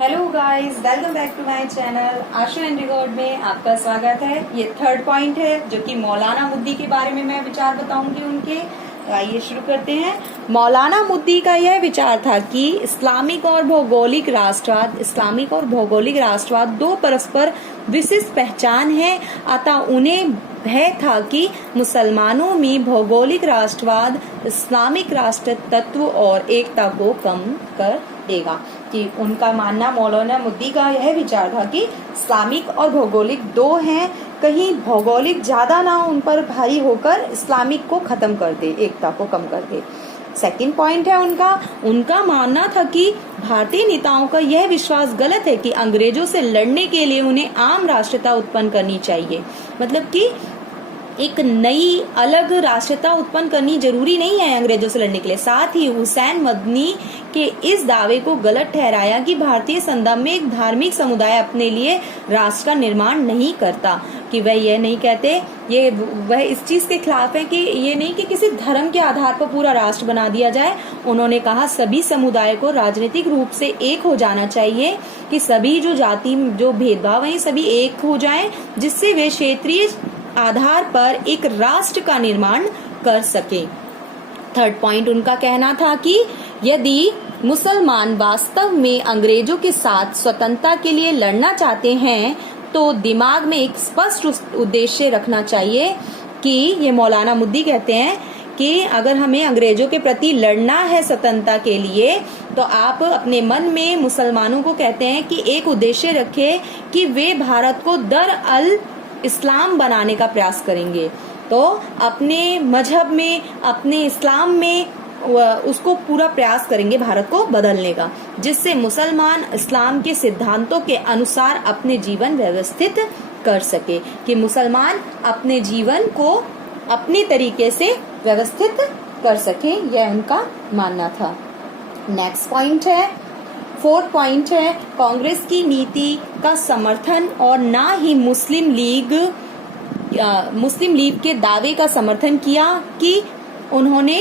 Hello guys, welcome back to my channel Asha and record में आपका स्वागत है। ये थर्ड पॉइंट है जो कि मौलाना मुद्दी के बारे में मैं विचार बताऊंगी उनके। तो आइए शुरू करते हैं। मौलाना मुद्दी का यह विचार था कि इस्लामिक और भौगोलिक राष्ट्रवाद दो परस्पर विशिष्ट पहचान है, अतः उन्हें भय था कि मुसलमानों में भौगोलिक राष्ट्रवाद इस्लामिक राष्ट्र तत्व और एकता को कम कर देगा। कि उनका मानना, मौलाना मुद्दी का यह विचार था कि इस्लामिक और भौगोलिक दो हैं, कहीं भौगोलिक ज्यादा ना उन पर भारी होकर इस्लामिक को खत्म कर दे, एकता को कम कर दे। सेकंड पॉइंट है उनका मानना था कि भारतीय नेताओं का यह विश्वास गलत है कि अंग्रेजों से लड़ने के लिए उन्हें आम राष्ट्रीयता उत्पन्न करनी चाहिए। मतलब कि एक नई अलग राष्ट्रीयता उत्पन्न करनी जरूरी नहीं है अंग्रेजों से लड़ने के लिए। साथ ही हुसैन मदनी के इस दावे को गलत ठहराया कि भारतीय संदर्भ में एक धार्मिक समुदाय अपने लिए राष्ट्र का निर्माण नहीं करता, कि वह यह नहीं कहते, वह इस चीज के खिलाफ है कि ये नहीं कि किसी धर्म के आधार पर पूरा राष्ट्र बना दिया जाए। उन्होंने कहा सभी समुदाय को राजनीतिक रूप से एक हो जाना चाहिए, कि सभी जो जाति जो भेदभाव है सभी एक हो जाएं, जिससे वे क्षेत्रीय आधार पर एक राष्ट्र का निर्माण कर सके। थर्ड पॉइंट उनका कहना था कि यदि मुसलमान वास्तव में अंग्रेजों के साथ स्वतंत्रता के लिए लड़ना चाहते हैं तो दिमाग में एक स्पष्ट उद्देश्य रखना चाहिए। कि ये मौलाना मुद्दी कहते हैं कि अगर हमें अंग्रेजों के प्रति लड़ना है स्वतंत्रता के लिए, तो आप अपने मन में मुसलमानों को कहते हैं कि एक उद्देश्य रखें कि वे भारत को दर-अल इस्लाम बनाने का प्रयास करेंगे। तो अपने मजहब में, अपने इस्लाम में उसको पूरा प्रयास करेंगे भारत को बदलने का, जिससे मुसलमान इस्लाम के सिद्धांतों के अनुसार अपने जीवन व्यवस्थित कर सके। कि मुसलमान अपने जीवन को अपनी तरीके से व्यवस्थित कर सके, यह उनका मानना था। नेक्स्ट पॉइंट है, फोर्थ पॉइंट है, कांग्रेस की नीति का समर्थन और ना ही मुस्लिम लीग के दावे का समर्थन किया। कि उन्होंने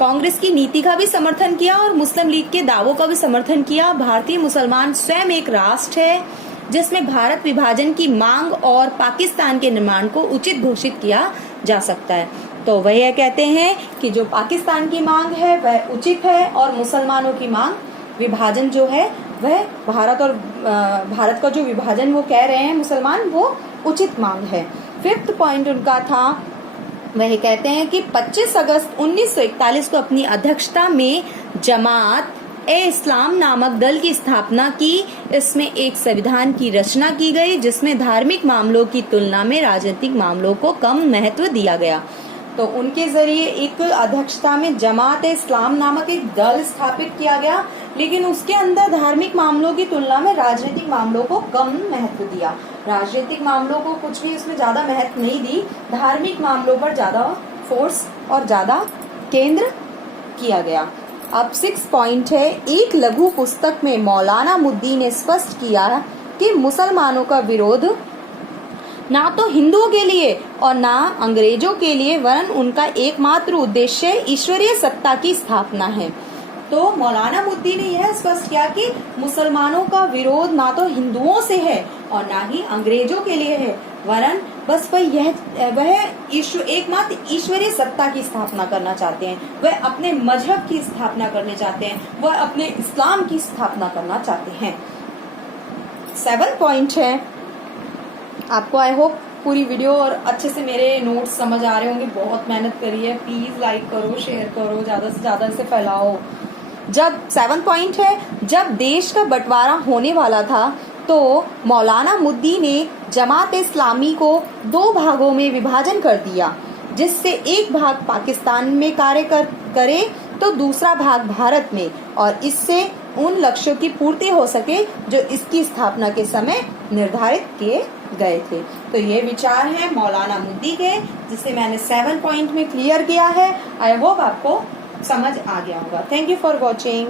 कांग्रेस की नीति का भी समर्थन किया और मुस्लिम लीग के दावों का भी समर्थन किया। भारतीय मुसलमान स्वयं एक राष्ट्र है जिसमें भारत विभाजन की मांग और पाकिस्तान के निर्माण को उचित घोषित किया जा सकता है। तो वह यह कहते हैं कि जो पाकिस्तान की मांग है वह उचित है और मुसलमानों की मांग, विभाजन जो है वह भारत का जो विभाजन वो कह रहे हैं मुसलमान, वो उचित मांग है। फिफ्थ पॉइंट उनका था, वह कहते हैं कि 25 अगस्त 1941 को अपनी अध्यक्षता में जमात-ए-इस्लाम नामक दल की स्थापना की। इसमें एक संविधान की रचना की गई जिसमें धार्मिक मामलों की तुलना में राजनीतिक मामलों को कम महत्व दिया गया। तो उनके जरिए एक अध्यक्षता में जमात-ए-इस्लाम नामक एक दल स्थापित किया गया, लेकिन उसके अंदर धार्मिक मामलों की तुलना में राजनीतिक मामलों को कम महत्व दिया। राजनीतिक मामलों को कुछ भी उसमें ज्यादा महत्व नहीं दी, धार्मिक मामलों पर ज्यादा फोर्स और ज्यादा केंद्र किया गया। अब 6 पॉइंट है, एक लघु पुस्तक में मौलाना मुद्दी ने स्पष्ट किया कि मुसलमानों का विरोध ना तो हिंदुओं के लिए और ना अंग्रेजों के लिए, वरन उनका एकमात्र उद्देश्य ईश्वरीय सत्ता की स्थापना है। तो मौलाना मुद्दी ने यह स्पष्ट किया कि मुसलमानों का विरोध ना तो हिंदुओं से है और ना ही अंग्रेजों के लिए है, वरन बस वह एकमात्र ईश्वरीय सत्ता की स्थापना करना चाहते हैं। वह अपने मजहब की स्थापना करना चाहते हैं, वह अपने इस्लाम की स्थापना करना चाहते हैं। 7 पॉइंट है, आपको आई होप पूरी वीडियो और अच्छे से मेरे नोट्स समझ आ रहे होंगे। बहुत मेहनत करी है, प्लीज लाइक करो, शेयर करो, ज्यादा से ज्यादा इसे फैलाओ। 7 पॉइंट है, जब देश का बंटवारा होने वाला था तो मौलाना मुद्दी ने जमात-ए-इस्लामी को 2 भागों में विभाजन कर दिया, जिससे एक भाग पाकिस्तान में कार्य करे तो दूसरा भाग भारत में, और इससे उन लक्ष्यों की पूर्ति हो सके जो इसकी स्थापना के समय निर्धारित किए गए थे। तो ये विचार है मौलाना मुद्दी के, जिसे मैंने 7 पॉइंट में क्लियर किया है। आई होप आपको समझ आ गया होगा। Thank you for watching.